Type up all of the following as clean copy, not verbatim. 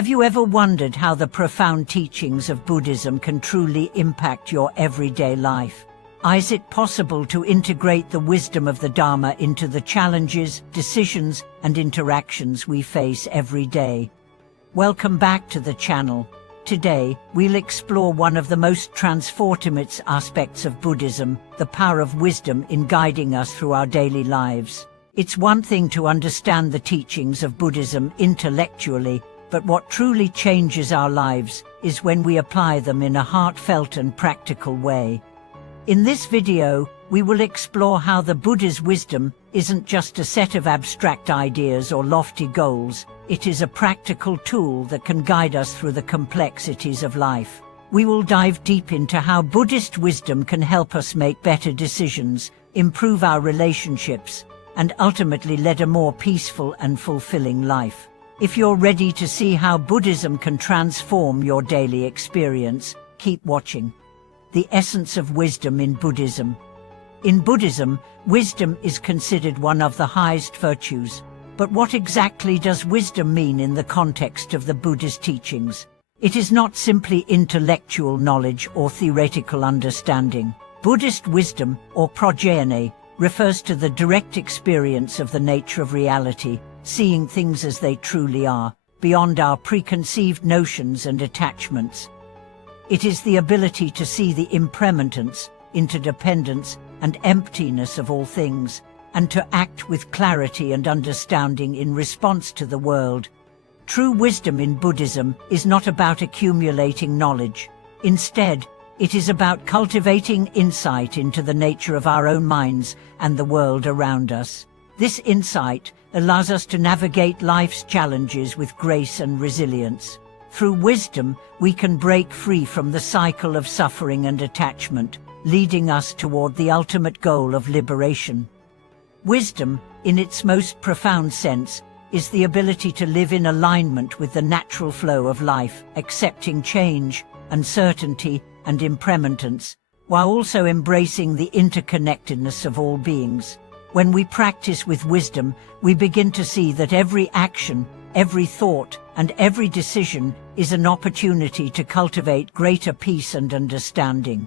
Have you ever wondered how the profound teachings of Buddhism can truly impact your everyday life? Is it possible to integrate the wisdom of the Dharma into the challenges, decisions, and interactions we face every day? Welcome back to the channel. Today, we'll explore one of the most transformative aspects of Buddhism, the power of wisdom in guiding us through our daily lives. It's one thing to understand the teachings of Buddhism intellectually, but what truly changes our lives is when we apply them in a heartfelt and practical way. In this video, we will explore how the Buddha's wisdom isn't just a set of abstract ideas or lofty goals. It is a practical tool that can guide us through the complexities of life. We will dive deep into how Buddhist wisdom can help us make better decisions, improve our relationships, and ultimately lead a more peaceful and fulfilling life. If you're ready to see how Buddhism can transform your daily experience, keep watching. The essence of wisdom in Buddhism. In Buddhism, wisdom is considered one of the highest virtues. But what exactly does wisdom mean in the context of the Buddhist teachings? It is not simply intellectual knowledge or theoretical understanding. Buddhist wisdom, or prajna, refers to the direct experience of the nature of reality, seeing things as they truly are, beyond our preconceived notions and attachments. It is the ability to see the impermanence, interdependence, and emptiness of all things, and to act with clarity and understanding in response to the world. True wisdom in Buddhism is not about accumulating knowledge. Instead, it is about cultivating insight into the nature of our own minds and the world around us. This insight allows us to navigate life's challenges with grace and resilience. Through wisdom, we can break free from the cycle of suffering and attachment, leading us toward the ultimate goal of liberation. Wisdom, in its most profound sense, is the ability to live in alignment with the natural flow of life, accepting change, uncertainty, and impermanence, while also embracing the interconnectedness of all beings. When we practice with wisdom, we begin to see that every action, every thought, and every decision is an opportunity to cultivate greater peace and understanding.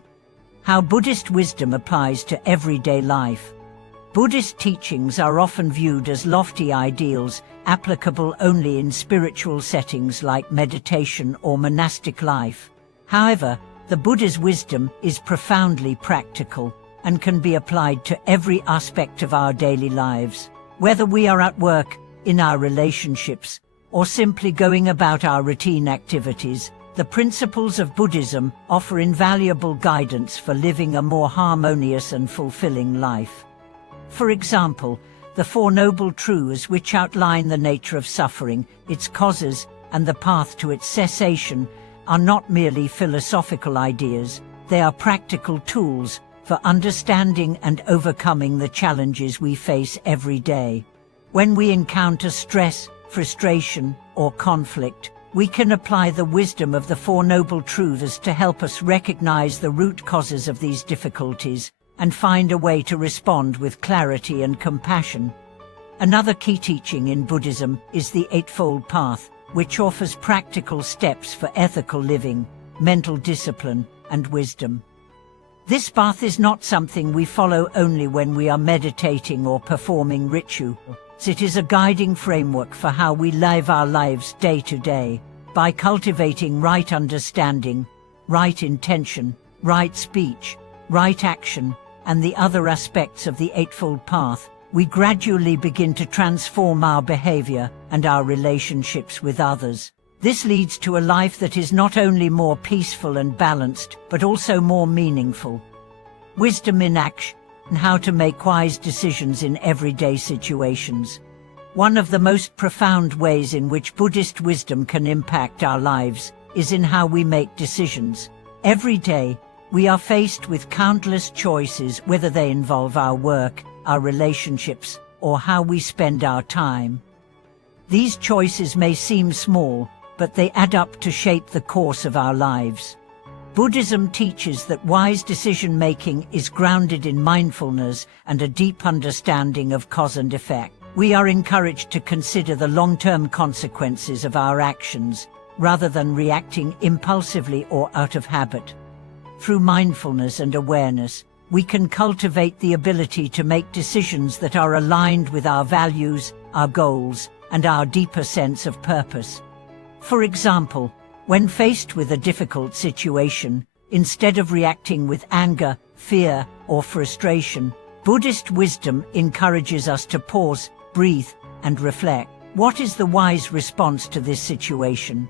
How Buddhist wisdom applies to everyday life. Buddhist teachings are often viewed as lofty ideals, applicable only in spiritual settings like meditation or monastic life. However, the Buddha's wisdom is profoundly practical and can be applied to every aspect of our daily lives. Whether we are at work, in our relationships, or simply going about our routine activities, the principles of Buddhism offer invaluable guidance for living a more harmonious and fulfilling life. For example, the Four Noble Truths, which outline the nature of suffering, its causes, and the path to its cessation, are not merely philosophical ideas. They are practical tools for understanding and overcoming the challenges we face every day. When we encounter stress, frustration, or conflict, we can apply the wisdom of the Four Noble Truths to help us recognize the root causes of these difficulties and find a way to respond with clarity and compassion. Another key teaching in Buddhism is the Eightfold Path, which offers practical steps for ethical living, mental discipline, and wisdom. This path is not something we follow only when we are meditating or performing rituals. It is a guiding framework for how we live our lives day to day. By cultivating right understanding, right intention, right speech, right action, and the other aspects of the Eightfold Path, we gradually begin to transform our behavior and our relationships with others. This leads to a life that is not only more peaceful and balanced, but also more meaningful. Wisdom in action, and how to make wise decisions in everyday situations. One of the most profound ways in which Buddhist wisdom can impact our lives is in how we make decisions. Every day, we are faced with countless choices, whether they involve our work, our relationships, or how we spend our time. These choices may seem small, but they add up to shape the course of our lives. Buddhism teaches that wise decision-making is grounded in mindfulness and a deep understanding of cause and effect. We are encouraged to consider the long-term consequences of our actions, rather than reacting impulsively or out of habit. Through mindfulness and awareness, we can cultivate the ability to make decisions that are aligned with our values, our goals, and our deeper sense of purpose. For example, when faced with a difficult situation, instead of reacting with anger, fear, or frustration, Buddhist wisdom encourages us to pause, breathe, and reflect. What is the wise response to this situation?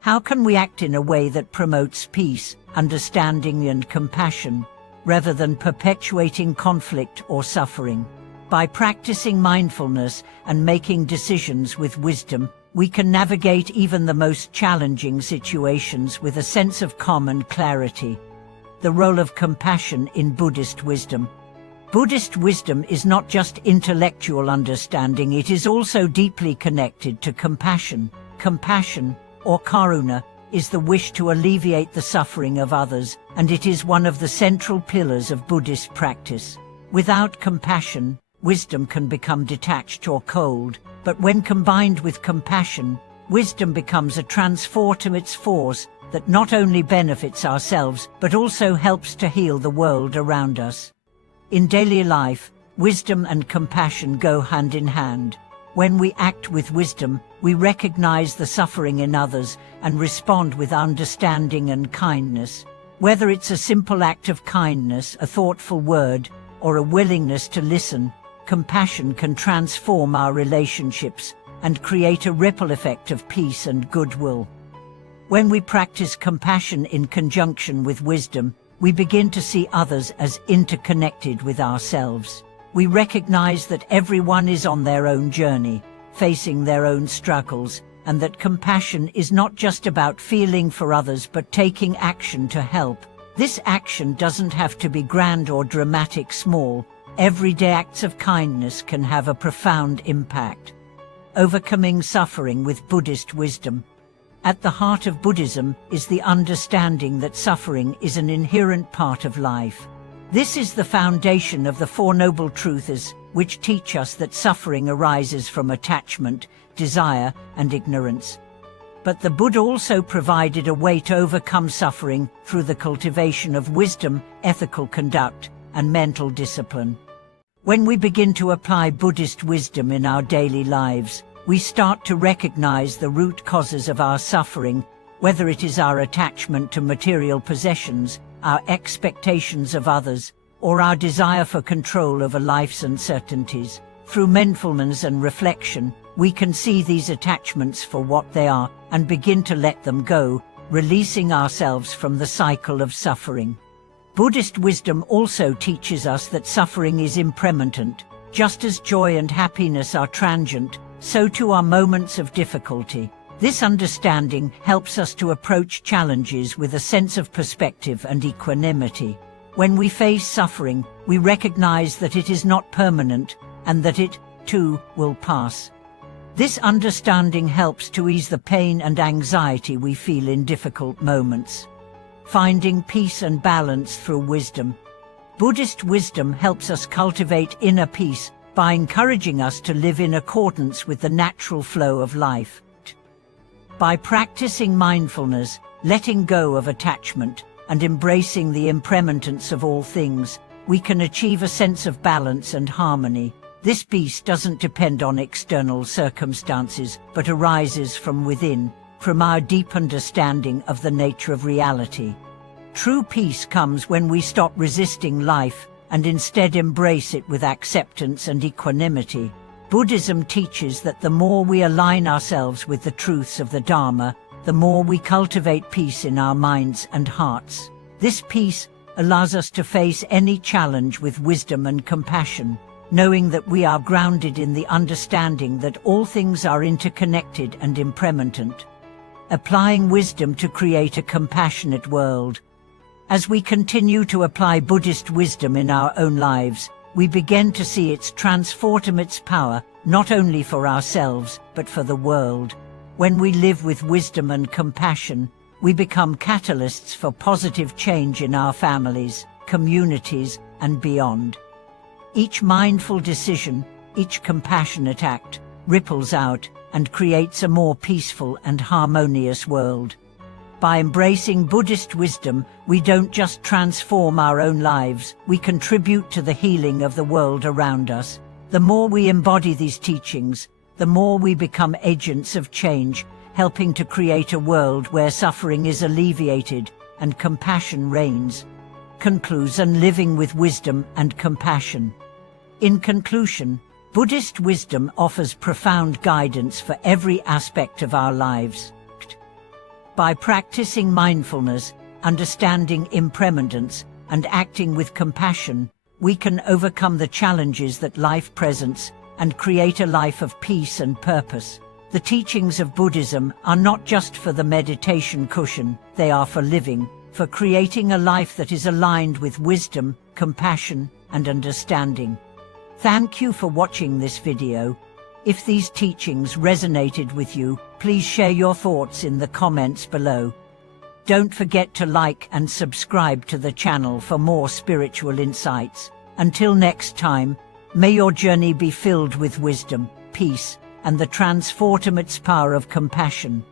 How can we act in a way that promotes peace, understanding, and compassion, rather than perpetuating conflict or suffering? By practicing mindfulness and making decisions with wisdom, we can navigate even the most challenging situations with a sense of calm and clarity. The role of compassion in Buddhist wisdom. Buddhist wisdom is not just intellectual understanding, it is also deeply connected to compassion. Compassion, or karuna, is the wish to alleviate the suffering of others, and it is one of the central pillars of Buddhist practice. Without compassion, wisdom can become detached or cold, but when combined with compassion, wisdom becomes a transformative force that not only benefits ourselves but also helps to heal the world around us. In daily life, wisdom and compassion go hand in hand. When we act with wisdom, we recognize the suffering in others and respond with understanding and kindness. Whether it's a simple act of kindness, a thoughtful word, or a willingness to listen, compassion can transform our relationships and create a ripple effect of peace and goodwill. When we practice compassion in conjunction with wisdom, we begin to see others as interconnected with ourselves. We recognize that everyone is on their own journey, facing their own struggles, and that compassion is not just about feeling for others but taking action to help. This action doesn't have to be grand or dramatic. Small, everyday acts of kindness can have a profound impact. Overcoming suffering with Buddhist wisdom. At the heart of Buddhism is the understanding that suffering is an inherent part of life. This is the foundation of the Four Noble Truths, which teach us that suffering arises from attachment, desire, and ignorance. But the Buddha also provided a way to overcome suffering through the cultivation of wisdom, ethical conduct, and mental discipline. When we begin to apply Buddhist wisdom in our daily lives, we start to recognize the root causes of our suffering, whether it is our attachment to material possessions, our expectations of others, or our desire for control over life's uncertainties. Through mindfulness and reflection, we can see these attachments for what they are and begin to let them go, releasing ourselves from the cycle of suffering. Buddhist wisdom also teaches us that suffering is impermanent. Just as joy and happiness are transient, so too are moments of difficulty. This understanding helps us to approach challenges with a sense of perspective and equanimity. When we face suffering, we recognize that it is not permanent and that it, too, will pass. This understanding helps to ease the pain and anxiety we feel in difficult moments. Finding peace and balance through wisdom. Buddhist wisdom helps us cultivate inner peace by encouraging us to live in accordance with the natural flow of life. By practicing mindfulness, letting go of attachment, and embracing the impermanence of all things, we can achieve a sense of balance and harmony. This peace doesn't depend on external circumstances, but arises from within, from our deep understanding of the nature of reality. True peace comes when we stop resisting life and instead embrace it with acceptance and equanimity. Buddhism teaches that the more we align ourselves with the truths of the Dharma, the more we cultivate peace in our minds and hearts. This peace allows us to face any challenge with wisdom and compassion, knowing that we are grounded in the understanding that all things are interconnected and impermanent. Applying wisdom to create a compassionate world. As we continue to apply Buddhist wisdom in our own lives, we begin to see its transformative power, not only for ourselves, but for the world. When we live with wisdom and compassion, we become catalysts for positive change in our families, communities, and beyond. Each mindful decision, each compassionate act, ripples out, and creates a more peaceful and harmonious world. By embracing Buddhist wisdom, we don't just transform our own lives, we contribute to the healing of the world around us. The more we embody these teachings, the more we become agents of change, helping to create a world where suffering is alleviated and compassion reigns. Conclusion: living with wisdom and compassion. In conclusion, Buddhist wisdom offers profound guidance for every aspect of our lives. By practicing mindfulness, understanding impermanence, and acting with compassion, we can overcome the challenges that life presents and create a life of peace and purpose. The teachings of Buddhism are not just for the meditation cushion, they are for living, for creating a life that is aligned with wisdom, compassion, and understanding. Thank you for watching this video. If these teachings resonated with you, please share your thoughts in the comments below. Don't forget to like and subscribe to the channel for more spiritual insights. Until next time, may your journey be filled with wisdom, peace, and the transformative power of compassion.